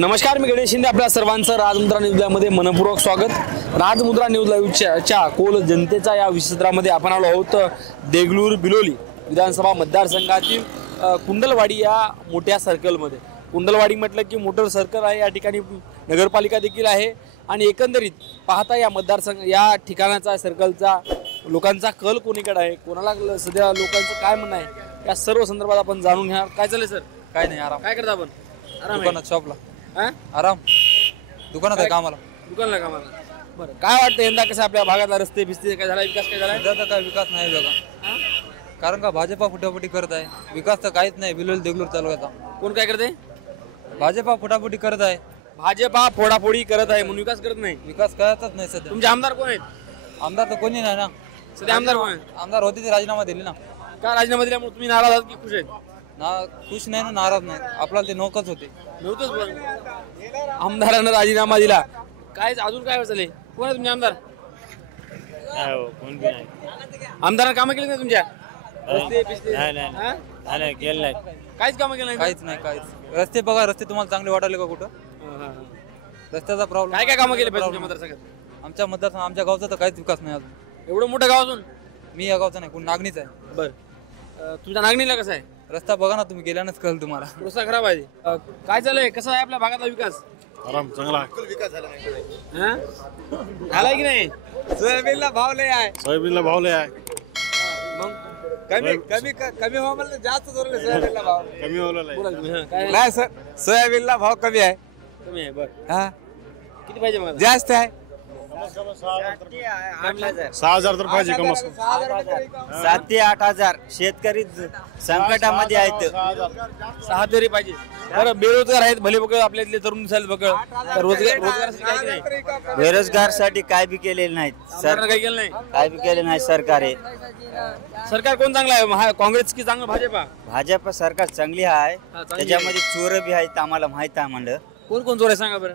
नमस्कार, मी गणेश शिंदे. आपल्या सर्वांचं राजमुद्रा न्यूज लाईव्हमध्ये मनपूर्वक स्वागत. राजमुद्रा न्यूज लाईव्हच्या कोल जनतेचा या विश्वसत्रामध्ये आपण आलो आहोत देगलूर बिलोली विधानसभा मतदारसंघातील कुंडलवाडी या मोठ्या सर्कलमध्ये. कुंडलवाडी म्हटलं की मोटर सर्कल आहे, या ठिकाणी नगरपालिका देखील आहे आणि एकंदरीत पाहता या मतदारसंघ या ठिकाणाचा सर्कलचा लोकांचा कल कोणीकडे आहे, कोणाला सध्या लोकांचं काय म्हणणं आहे, या सर्व संदर्भात आपण जाणून घेणार. काय चालेल सर? काय नाही, आराम. काय करता आपण? आराम, दुकानात, शॉपला. आराम दुकानात आहे कामाला. दुकानला कामाला. बरं, काय वाटतं यंदा कसं आपल्या भागातला रस्ते बिस्ते काय झाला, विकास काय झाला? सध्या तर काय विकास नाही बघा, कारण का भाजपा फुटाफुटी करत आहे. विकास तर काहीच नाही. बिलोली देगलूर तालुक्याचा कोण काय करते? भाजपा फुटाफुटी करत आहे. भाजपा फोडाफोडी करत आहे म्हणून विकास करत नाही. विकास करतच नाही सध्या. तुमचे आमदार कोण आहेत? आमदार तर कोणी नाही ना सध्या. आमदार कोण आहेत? आमदार होते ते राजीनामा दिले ना. का राजीनामा दिल्यामुळे तुम्ही नाराज आहात की खुश आहेत? ना खुश नाही ना नाराज नाही. आपल्याला ते नौकच होते. नव्हतंच पण आमदारानं राजीनामा दिला. काय अजून काय चालेल? कोण आहे तुमचे आमदार? कोण बी नाही. आमदारानं कामं केली नाही तुमच्या? रस्ते बिस्ते? नाही केलं नाही. काहीच कामं केलं नाही. काहीच नाही, काहीच. रस्ते बघा, रस्ते तुम्हाला चांगले वाटायले का कुठं? रस्त्याचा प्रॉब्लेम. काय काय कामं केले पाहिजे तुमच्या मतदारसंघात? आमच्या मतदारसंघ आमच्या गावचा तर काहीच विकास नाही अजून. एवढं मोठं गाव असून? मी या गावचा नाही, कोण नागणीच आहे. बरं, तुमच्या नागणीला कसं आहे रस्ता बघा ना, तुम्ही गेल्यानंच कळलं तुम्हाला. रस्ता खराब आहे. काय चाललंय, कसा आहे आपल्या भागातला विकास? आराम चांगला आहे. हा? झालाय की नाही? सोयाबीनला भाव लय आहे. सोयाबीनला भाव लय आहे. मग कमी भाव म्हणलं जास्त जोरले सोयाबीनला भाव. कमी होलं नाही. बोला तुम्ही. हा, काय नाही सर, सोयाबीनला भाव कमी आहे. कमी आहे? बरं, हा, किती पाहिजे मग आता? जास्त आहे. 6,000 तर पाहिजे कम से कम. 7 ते 8,000 शेतकरी संकटामध्ये आहेत. 6 तरी पाहिजे. बरं, बेरोजगार आहेत भले बघ, आपल्यातले तरुण दिसायला बघ, रोजगारासाठी काय नाही. बेरोजगारसाठी काय बी केलेले नाहीत. सरकारनं काही केलं नाही. काय बी केले नाही सरकार हे. सरकार कोण चांगलं आहे, काँग्रेस की चांगलं भाजपा? भाजप सरकार चांगली आहे. चांगली त्याच्यामध्ये चोर बी आहेत, आम्हाला माहित आहे म्हणलं. कोण कोण चोर आहे सांगा बरं.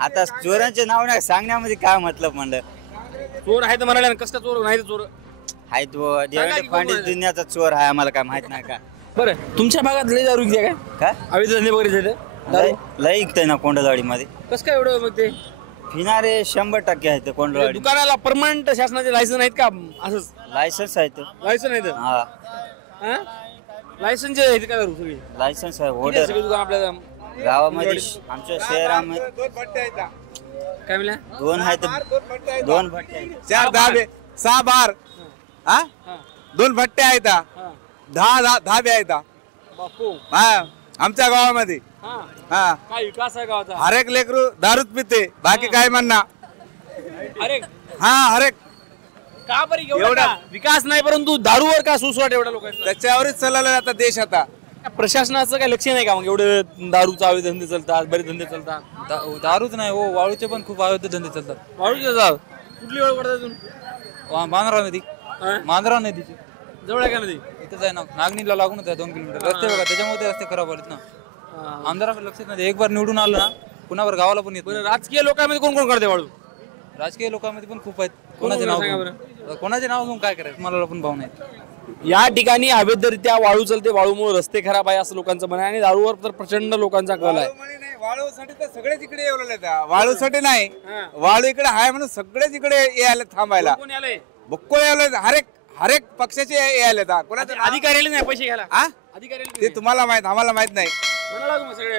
आता चोरांचे नाव नाही सांगण्यामध्ये काय मतलब म्हणलं. चोर आहे तर म्हणाले, कसं चोर नाही तर चोर आहेत सांगा की कोण पांडित आहे? दुनियाचा चोर आहे, आम्हाला काय माहित नाही का. बरं. तुमच्या भागात लय दारू विकते काय? काय अवैध धंदे वगैरे झाले? लय ऐकतंय ना कोंडलवाडीमध्ये. कसं काय एवढं मग ते? फिनारे 100% आहेत कोंडलवाडी. दुकानाला परमनंट शासनाचे लायसन आहेत का? असंच लायसन्स आहेत. लायसन आहेत? हा, लायसनचे आहेत का दारू सगळी? लायसन्स आहे. किती आहे सगळे दुकान आपल्या गावामध्ये आमच्या शहरामध्ये काय म्हणल्या? 2 आहेत. 2 भट्टे आहेत. 4 धाबे, 6 बार, हा, 2 भट्टे आहेत. हा. 10 धाबे आहेत. बापू. हा, आमच्या गावामध्ये. हा. हा, काय विकास आहे गावाचा? हरेक लेकरू दारूच पिते, बाकी काय म्हणणार. अरे हा, हरेक का बरं एवढा एवढा? का? विकास नाही परंतु दारूवर का सुसवाट एवढ्या लोकांचा? त्याच्यावरच चालला आता देश. आता प्रशासनाचं काय लक्ष नाही का मग? एवढे दारूचा अवैध धंदे चालतात, बरेच धंदे चालतात. दारूच नाही हो, वाळूचे पण खूप अवैध धंदे चालतात. वाळूचे जाऊ. कुठली ओळख पडतात अजून? मांजरा नदी, हा? मांजरा नदीची जवळ आहे का नदी? इथंच आहे ना, नागणीला लागूनच आहे 2 किलोमीटर. रस्ते बघा, त्याच्यामुळे ते रस्ते खराब आहेत ना. आमदाराकडे लक्षात नाही. एक बार निवडून आलं ना, पुन्हा गावाला पण येत बरं, नाही. राजकीय लोकांमध्ये कोण कोण करते वाळू? राजकीय लोकांमध्ये पण खूप आहेत. कोण कोणाचे नाव सांगा घेऊन? कोणाचे नाव घेऊन काय करायचं, मला पण भाव नाही. या ठिकाणी अवैधरित्या वाळू चालते, वाळूमुळे रस्ते खराब आहे असं लोकांचं म्हणणं आहे आणि दारूवर तर प्रचंड लोकांचा कल आहे. वाळूसाठी तर सगळेच इकडे येवलेले. वाळूसाठी नाही, वाळू इकडे आहे म्हणून सगळेच इकडे यायला थांबायला. कोण आलंय? बुक्कोळ यायला हरेक पक्षाचे यायला. कोणाचे अधिकारी नाही पैसे घ्यायला? हा, अधिकारी ते तुम्हाला माहित, आम्हाला माहित नाही.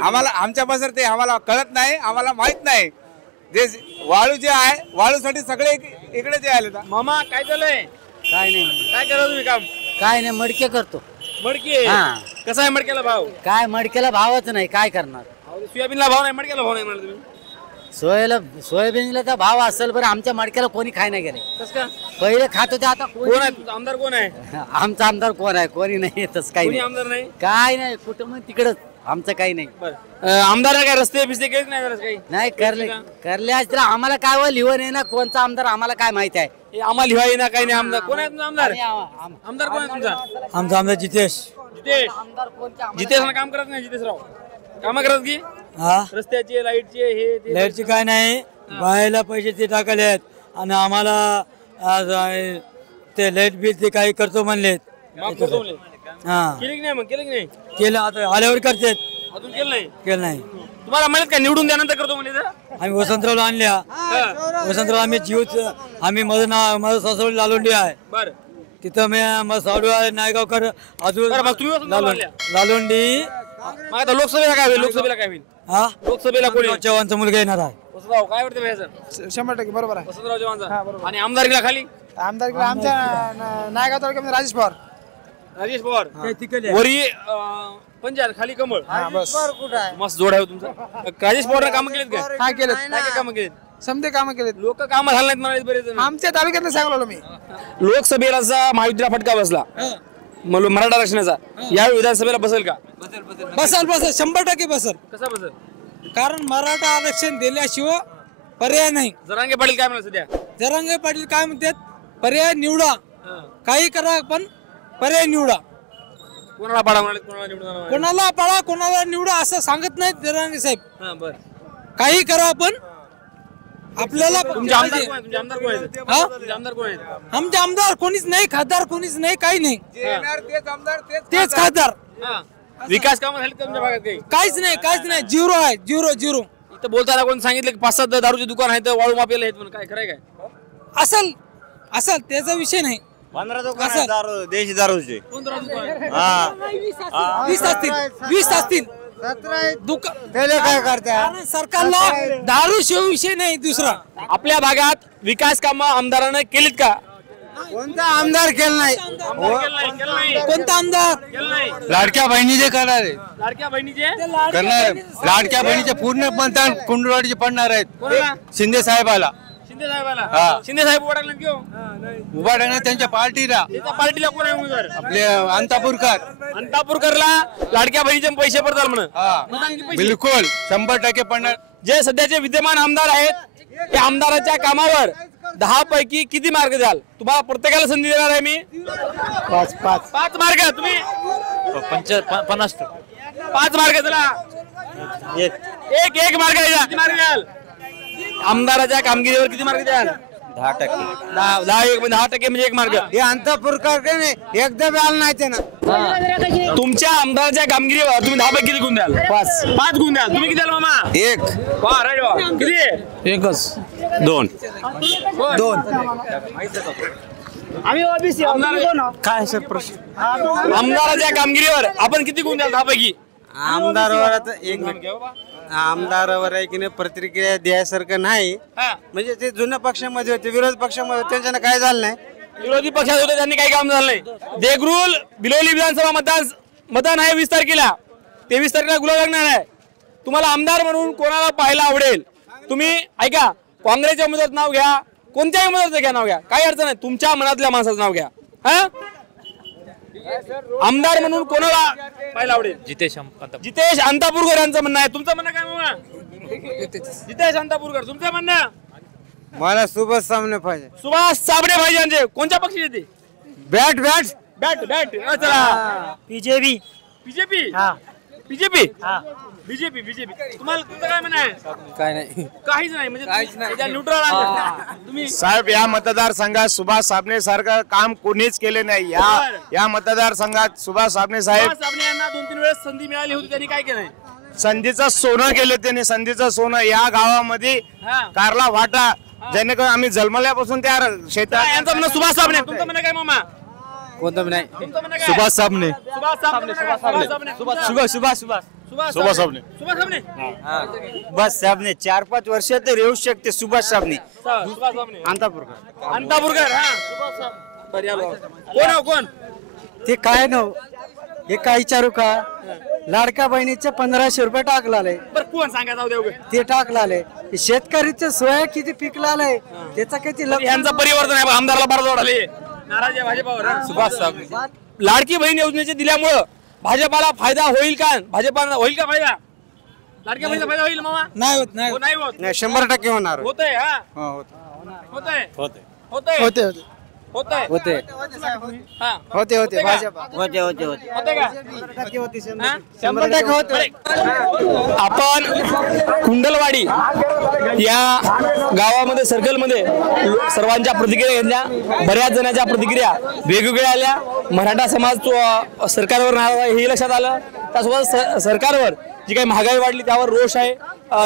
आम्हाला आमच्या बसर ते आम्हाला कळत नाही, आम्हाला माहित नाही. जे वाळू जे आहे, वाळूसाठी सगळे इकडेच यायला. मामा काय चाललंय? काय नाही, काय करा तुम्ही काम? काय नाही, मडके करतो. मडके? हा. कसा आहे मडक्याला भाव? काय मडकेला भावच नाही, काय करणार. सोयाबीनला भाव नाही, मडक्याला भाव नाही म्हणाले तुम्ही. सोयाबीनला तर भाव असेल, बरं आमच्या मडक्याला कोणी खाय नाही गेले. कसं का? पहिले खात होते, आता कोण आहे तुमचा आमदार? कोण आहे? आमचा आमदार कोण आहे? कोणी नाही. तसं काही कोणी नाही, आमदार नाही? काय नाही. कुठं मग तिकडच, आमचं काही नाही. आमदार काय रस्ते बिस्ते केलेच नाही काही? नाही करले आज तर आम्हाला काय व लिहून आहे ना, कोणचा आमदार आम्हाला काय माहिती आहे. हे आम्हाला लिहाय ना काही नाही. आमदार कोण आहे तुमचा? आमदार आमदार कोण आहे तुमचा? आमचा आमदार जितेश. जितेश? जितेश काम करत नाही जितेशराव? काम करत की रस्त्याचे, लाईटचे, हे ते? लाईटचे काय नाही, बाहेरला पैसे ते टाकले आहेत आणि आम्हाला आज ते लाईट बिल ते काही करतो म्हणलेत. माफ करतो म्हणले. हा केलं की नाही मग? केलं की नाही? केलं, आता आल्यावर करतात. अजून केलं नाही? केलं नाही. तुम्हाला म्हणत का निवडून द्यानंतर करतो म्हणजे आम्ही वसंतरावला आणल्या वसंतराव आम्ही आम्ही माझं सासवडी लालोंडी आहे बर तिथं मी सावडी आहे नायगावकर अजून बरं, मग तुम्ही वसंतरावला आणल्या? लालोंडी मग आता लोकसभेला काय होईल लोकसभेला काय होईल हा लोकसभेला कोणी चव्हाणचा मुलगा येणार आहे वसंतराव काय वाटतं भैया सर 100% बरोबर आहे. वसंतराव चव्हाणचा आणि आमदारकीला खाली आमदार आमच्या नायगाव तालुक्यामध्ये राजेश पवार. राजेश पवार वरी पंजाब खाली कमळ बस मस्त जोड आहे हो तुमचा राजेश पवारने कामं केलीत काय काय केलं काय काय कामं केलीत समजे कामं केलेत लोक कामं झालं नाहीत म्हणाले बरेच जण. आमच्या तालुक्यातलं सांगलो मी. लोकसभेला जसा महायुतीला फटका बसला मराठा आरक्षणाचा यावेळी विधानसभेला बसेल का बसल 100% बसल. कसा बसेल कारण मराठा आरक्षण दिल्याशिवाय पर्याय नाही. जरांगे पाटील काय म्हणा सध्या जरांगे पाटील काय म्हणतात पर्याय निवडा काही करा पण पर्याय निवडा. कोणाला पाडा म्हणाले कोणाला निवडून आणा म्हणाले? कोणाला पळा कोणाला निवडा असं सांगत नाहीत जरांगे साहेब. हा, बरं. काही करा पण आपल्याला तुमचे आमदार कोण आहेत? तुमचे आमदार कोण आहेत? हा? तुमचे आमदार कोण आहेत आमचे आमदार कोणीच नाही खासदार कोणीच नाही काही नाही तेच आमदार तेच खासदार. हा. विकास कामं झाली का तुमच्या भागात काही काहीच नाही झिरो आहे झिरो इथं बोलताना कोण सांगितलं की 5-7 दारूचे दुकान आहेत वाळू मापेला आहेत म्हणून काय खरंय काय असल त्याचा विषय नाही. 15 दुकान आहे दारू देशी दारूचे. कोण दारू दुकान आहे? हा 20 असतील दुकान काय करते सरकारला दारू शिव विषय नाही दुसरा. आपल्या भागात विकास कामं आमदारानं केलीत का कोणता आमदार केला नाही केलं नाही. कोणता आमदार केलं नाही. लाडक्या बहिणीचे करणार आहे लाडक्या बहिणीचे करणार लाडक्या बहिणीचे पूर्ण मतदान कुंडवाडीचे पडणार आहेत कोणाला शिंदे साहेबाला शिंदे साहेबाला हा. शिंदे साहेब उभा टाकले घेऊ उभा राहणार त्यांच्या पार्टीला त्याच्या पार्टीला कोण आहे उमेदवार आपले अंतापूरकर अंतापूरकरला लाडक्या बहिणीचे पैसे पडतात म्हणून हा बिलकुल 100% पडणार. जे सध्याचे विद्यमान आमदार आहेत त्या आमदाराच्या कामावर 10 पैकी किती मार्क द्याल तुम्हाला प्रत्येकाला संधी देणार आहे मी 5 मार्क तुम्ही 50 5 मार्क चला एक मार्क आहे किती मार्क द्याल आमदाराच्या कामगिरीवर किती मार्क द्याल 10%. 10% म्हणजे 1 मार्क हे अंतपुरकर एकदा आलं नाही ते ना. तुमच्या आमदाराच्या कामगिरीवर तुम्ही 10 पैकी किती गुण द्याल 5 गुण द्याल तुम्ही किती द्याल मामा 1 वाह, right, वाह. किती 2 काय सर प्रश्न आमदाराच्या कामगिरीवर आपण किती गुण द्याल 10 पैकी आमदारावर आता एक आमदारावर आहे की नाही प्रतिक्रिया द्यायसारखं नाही. हा. म्हणजे ते जुन्या पक्षामध्ये होते विरोध पक्षामध्ये होते, त्यांच्यानं काय झालं नाही. विरोधी पक्षात होते त्यांनी काही काम झालं नाही. देगरूल बिलोली विधानसभा मतदान आहे 20 तारखेला 23 तारखेला गुलाब लागणार आहे. तुम्हाला आमदार म्हणून कोणाला पाहायला आवडेल तुम्ही ऐका काँग्रेसच्या उमेदवाराचं नाव घ्या कोणत्याही उमेदवाराचं घ्या नाव घ्या काही अडचण नाही तुमच्या मनातल्या माणसाचं नाव घ्या. हा आमदार म्हणून कोणाला पाहायला आवडेल जितेश अंतापूरकर यांचं म्हणणं आहे. तुमचं म्हणणं काय मामा जितेश अंतापूरकर तुमचं म्हणणं मला सुभाष सामने पाहिजे. सुभाष साबणे पाहिजे यांचे कोणत्या पक्षाचे ते बॅट चला बीजेपी बीजेपी तुम्हाला तुमचं काय म्हणणं आहे काय नाही काहीच नाही म्हणजे न्यूट्रल तुम्ही साहेब या मतदारसंघात सुभाष साबणे सारखं काम कोणीच केले नाही. या मतदारसंघात सुभाष साबणे साहेब साबणे यांना 2-3 वेळेस संधी मिळाली होती त्यांनी काय केलंय संधीचं सोनं केले त्यांनी संधीचं सोनं या गावामध्ये हा. कारला वाटा जेणेकरून आम्ही जन्मल्यापासून त्या शेतात यांचं म्हणणं सुभाष साबणे तुमचं म्हणणं काय मामा कोणतं नाही. तुमचं म्हणणं काय सुभाष साबणे सुभाष साबणे बस साबणे 4-5 वर्ष तर येऊ शकते सुभाष साबणे सुभाष साबणे अंतापूरकर अंतापूरकर हा कोण ते काय नव हे काय विचारू का लाडक्या बहिणीचे 1500 रुपये टाकलाले बरं कोण सांगा जाऊ द्या ते टाकलाले शेतकरीचे सोया किती पिकलाले त्याचा किती यांचं परिवर्तन आहे आमदाराला बारजोड आले नाराज आहे भाजपावर हा? सुभाष साबणे लाडकी बहीण योजनेचे दिल्यामुळं भाजपाला फायदा होईल का भाजपाला होईल का फायदा लाडक्या बहिणीचा फायदा होईल मामा नाही होत नाही हो, नाही होत नाही 100% होणार. होतंय हा होतंय होतंय होते हा होते भाजप होते होतंय का हा? 100% होते. आपण कुंडलवाडी या गावामध्ये सर्कलमध्ये सर्वांच्या प्रतिक्रिया घेतल्या बऱ्याच जणांच्या प्रतिक्रिया वेगवेगळ्या आल्या. मराठा समाज सरकारवर नाराज आहे हे लक्षात आलं त्यासोबत सरकारवर जी काही महागाई वाढली त्यावर रोष आहे,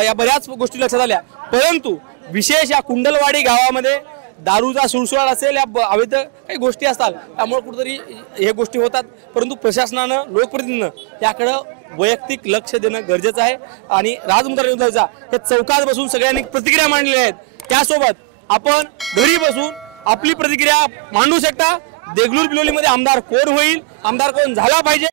या बऱ्याच गोष्टी लक्षात आल्या. परंतु विशेष या कुंडलवाडी गावामध्ये दारूचा सुळसुळाट असेल, या अवैध काही गोष्टी असतात, त्यामुळे कुठेतरी हे गोष्टी होतात. परंतु प्रशासनानं, लोकप्रतिनिधीनं याकडं वैयक्तिक लक्ष देणं गरजेचं आहे. आणि राजमुद्रा न्यूजला हे चौकात बसून सगळ्यांनी प्रतिक्रिया मांडलेल्या आहेत. त्यासोबत आपण घरी बसून आपली प्रतिक्रिया मांडू शकता. देगलूर बिलोलीमध्ये आमदार कोण होईल, आमदार कोण झाला पाहिजे